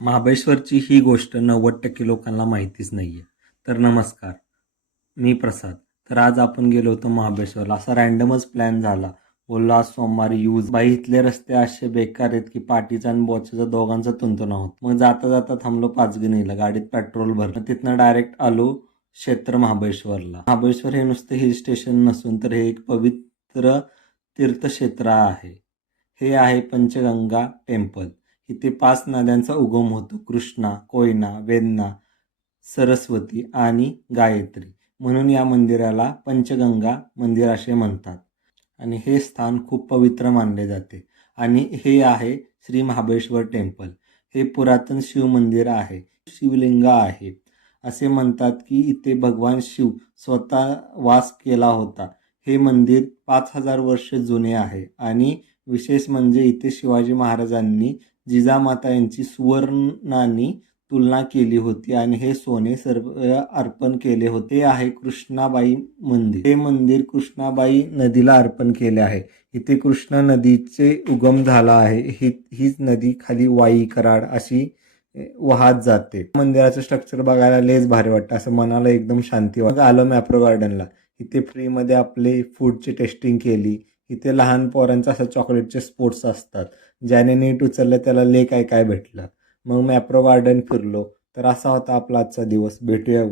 महाबळेश्वरची ही गोष्ट 90% लोकांना माहितीच नाहीये. तर नमस्कार, मी प्रसाद. तर आज आपण गेलो होतो महाबळेश्वरला. असा रँडमच प्लॅन झाला. बोललो आज सोमवारी यूज बाई इथले रस्ते असे बेकार आहेत की पाठीचा आणि बोचाचा दोघांचा तुंतुना होत. मग जाता जाता थांबलो पाचगणीला, गाडीत पेट्रोल भरलं. तिथनं डायरेक्ट आलो क्षेत्र महाबळेश्वरला. महाबळेश्वर हे नुसतं हिल स्टेशन नसून तर हे एक पवित्र तीर्थक्षेत्र आहे. हे आहे पंचगंगा टेम्पल. इथे 5 नद्यांचा उगम होतो. कृष्णा, कोयना, वेदना, सरस्वती आणि गायत्री. म्हणून या मंदिराला पंचगंगा मंदिर असे म्हणतात. आणि हे स्थान खूप पवित्र मानले जाते. आणि हे आहे श्री महाबळेश्वर टेम्पल. हे पुरातन शिव मंदिर आहे. शिवलिंग आहे. असे म्हणतात की इथे भगवान शिव स्वतः वास केला होता. हे मंदिर 5000 वर्ष जुने आहे. आणि विशेष म्हणजे इथे शिवाजी महाराजांनी जिजामाता यांची सुवर्णाने तुलना केली होती आणि हे सोने सर्व अर्पण केले होते. हे आहे कृष्णाबाई मंदिर. हे मंदिर कृष्णाबाई नदीला अर्पण केले आहे. इथे कृष्णा नदीचे उगम झाला आहे. हीच नदी खाली वाई कराड अशी वाहत जाते. मंदिराचं स्ट्रक्चर बघायला लेच भारी वाटतं. असं मनाला एकदम शांती वाटते. आलो मॅप्रो गार्डनला. इथे फ्रीमध्ये आपले फूडची टेस्टिंग केली. इथे लहान पोरांचं असं चॉकलेटचे स्पोर्ट्स असतात. ज्याने नीट उचललं त्याला काय काय भेटलं. मग मॅप्रो गार्डन फिरलो. तर असा होता आपला आजचा दिवस. भेटूया.